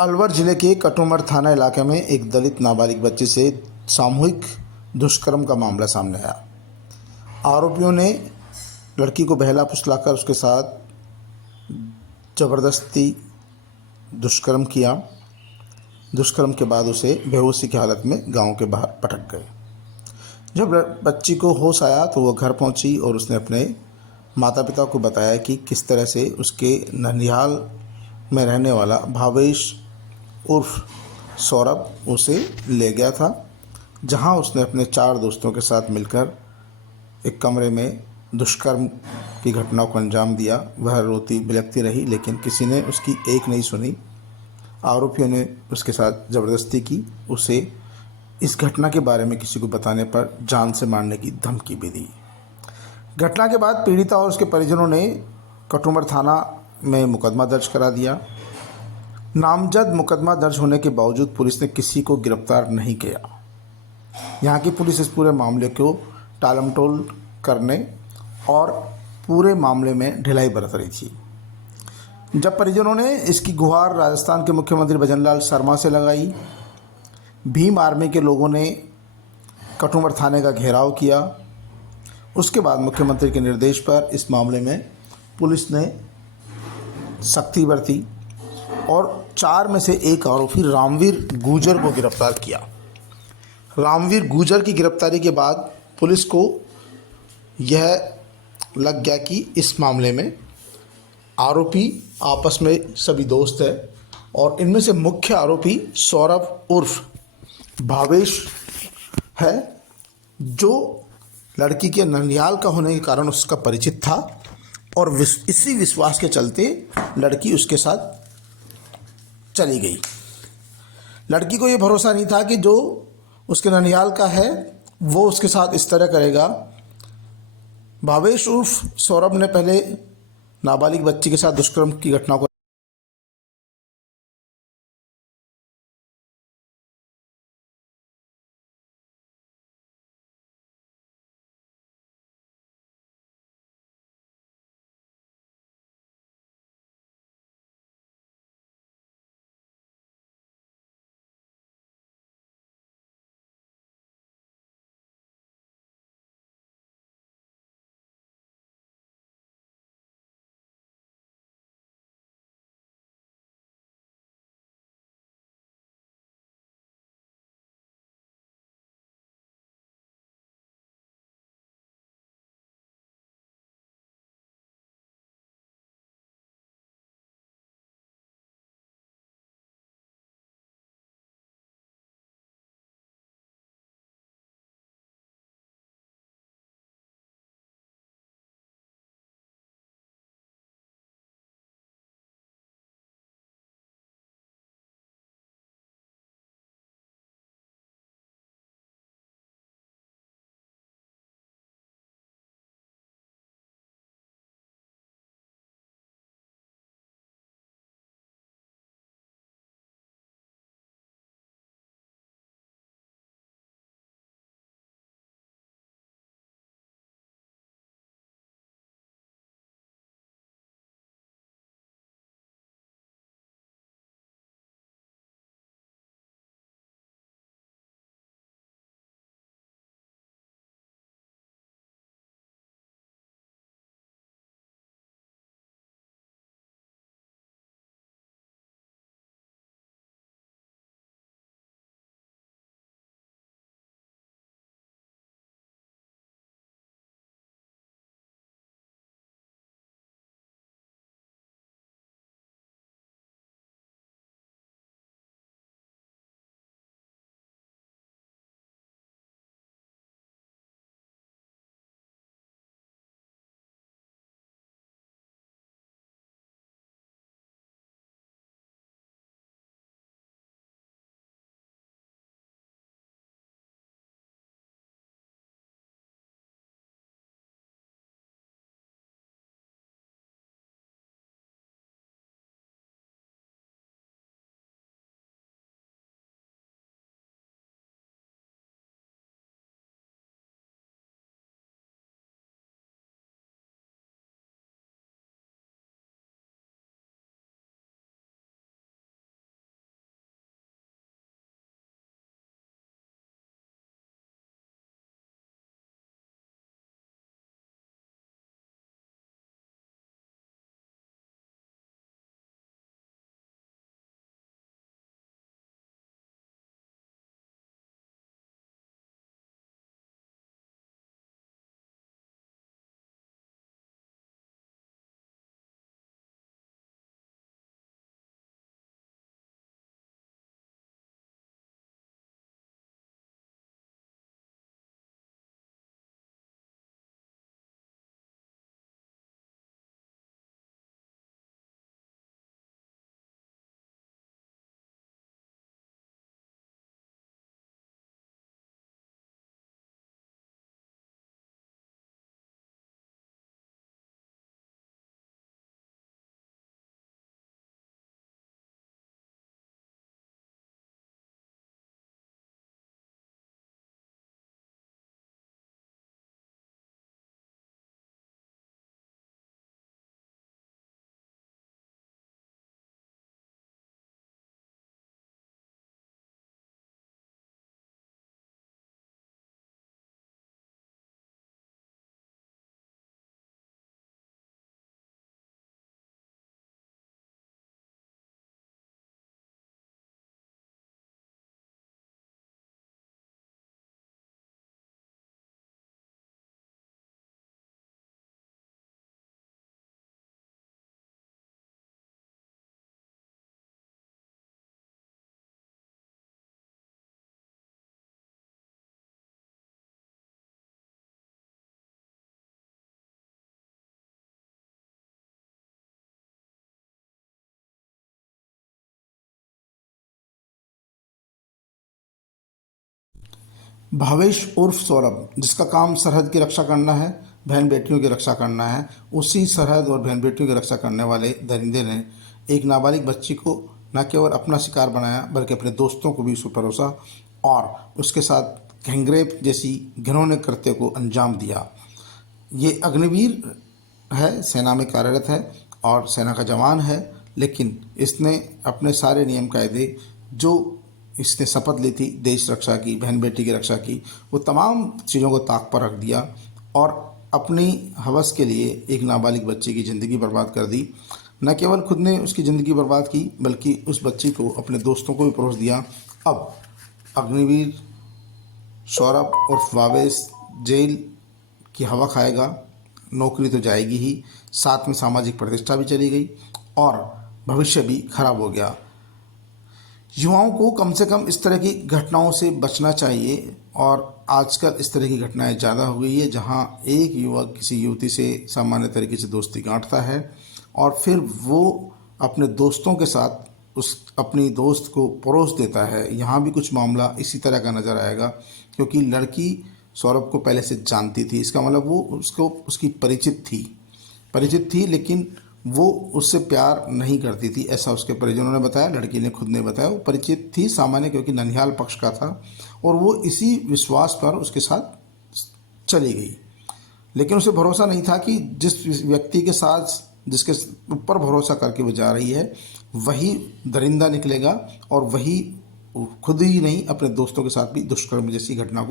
अलवर जिले के कटुमर थाना इलाके में एक दलित नाबालिग बच्ची से सामूहिक दुष्कर्म का मामला सामने आया। आरोपियों ने लड़की को बहला फुसलाकर उसके साथ ज़बरदस्ती दुष्कर्म किया। दुष्कर्म के बाद उसे बेहोशी की हालत में गांव के बाहर पटक गए। जब बच्ची को होश आया तो वह घर पहुंची और उसने अपने माता पिता को बताया कि किस तरह से उसके ननिहाल में रहने वाला भावेश उर्फ सौरभ उसे ले गया था, जहां उसने अपने 4 दोस्तों के साथ मिलकर एक कमरे में दुष्कर्म की घटना को अंजाम दिया। वह रोती बिलखती रही, लेकिन किसी ने उसकी एक नहीं सुनी। आरोपियों ने उसके साथ ज़बरदस्ती की। उसे इस घटना के बारे में किसी को बताने पर जान से मारने की धमकी भी दी। घटना के बाद पीड़िता और उसके परिजनों ने कटुमर थाना में मुकदमा दर्ज करा दिया। नामजद मुकदमा दर्ज होने के बावजूद पुलिस ने किसी को गिरफ्तार नहीं किया। यहाँ की पुलिस इस पूरे मामले को टालमटोल करने और पूरे मामले में ढिलाई बरत रही थी। जब परिजनों ने इसकी गुहार राजस्थान के मुख्यमंत्री भजनलाल शर्मा से लगाई, भीम आर्मी के लोगों ने कटुमर थाने का घेराव किया। उसके बाद मुख्यमंत्री के निर्देश पर इस मामले में पुलिस ने सख्ती बरती और 4 में से एक आरोपी रामवीर गुर्जर को गिरफ्तार किया। रामवीर गुर्जर की गिरफ्तारी के बाद पुलिस को यह लग गया कि इस मामले में आरोपी आपस में सभी दोस्त है और इनमें से मुख्य आरोपी सौरभ उर्फ भावेश है, जो लड़की के ननिहाल का होने के कारण उसका परिचित था और इसी विश्वास के चलते लड़की उसके साथ चली गई। लड़की को ये भरोसा नहीं था कि जो उसके ननिहाल का है वो उसके साथ इस तरह करेगा। भावेश उर्फ सौरभ ने पहले नाबालिग बच्ची के साथ दुष्कर्म की घटना को भावेश उर्फ सौरभ, जिसका काम सरहद की रक्षा करना है, बहन बेटियों की रक्षा करना है, उसी सरहद और बहन बेटियों की रक्षा करने वाले दरिंदे ने एक नाबालिग बच्ची को न केवल अपना शिकार बनाया बल्कि अपने दोस्तों को भी उस पर परोसा और उसके साथ गैंगरेप जैसी घिनौने कृत्य को अंजाम दिया। ये अग्निवीर है, सेना में कार्यरत है और सेना का जवान है, लेकिन इसने अपने सारे नियम कायदे जो इसने शपथ ली थी देश रक्षा की, बहन बेटी की रक्षा की, वो तमाम चीज़ों को ताक पर रख दिया और अपनी हवस के लिए एक नाबालिग बच्ची की ज़िंदगी बर्बाद कर दी। न केवल खुद ने उसकी ज़िंदगी बर्बाद की बल्कि उस बच्ची को अपने दोस्तों को भी परोस दिया। अब अग्निवीर सौरभ उर्फ वावेश जेल की हवा खाएगा, नौकरी तो जाएगी ही, साथ में सामाजिक प्रतिष्ठा भी चली गई और भविष्य भी खराब हो गया। युवाओं को कम से कम इस तरह की घटनाओं से बचना चाहिए और आजकल इस तरह की घटनाएं ज़्यादा हो गई है जहां एक युवक किसी युवती से सामान्य तरीके से दोस्ती गांठता है और फिर वो अपने दोस्तों के साथ उस अपनी दोस्त को परोस देता है। यहाँ भी कुछ मामला इसी तरह का नज़र आएगा क्योंकि लड़की सौरभ को पहले से जानती थी, इसका मतलब वो उसको उसकी परिचित थी लेकिन वो उससे प्यार नहीं करती थी, ऐसा उसके परिजनों ने बताया, लड़की ने खुद ने बताया। वो परिचित थी सामान्य क्योंकि ननिहाल पक्ष का था और वो इसी विश्वास पर उसके साथ चली गई, लेकिन उसे भरोसा नहीं था कि जिस व्यक्ति के साथ जिसके ऊपर भरोसा करके वो जा रही है वही दरिंदा निकलेगा और वही खुद ही नहीं अपने दोस्तों के साथ भी दुष्कर्म जैसी घटना को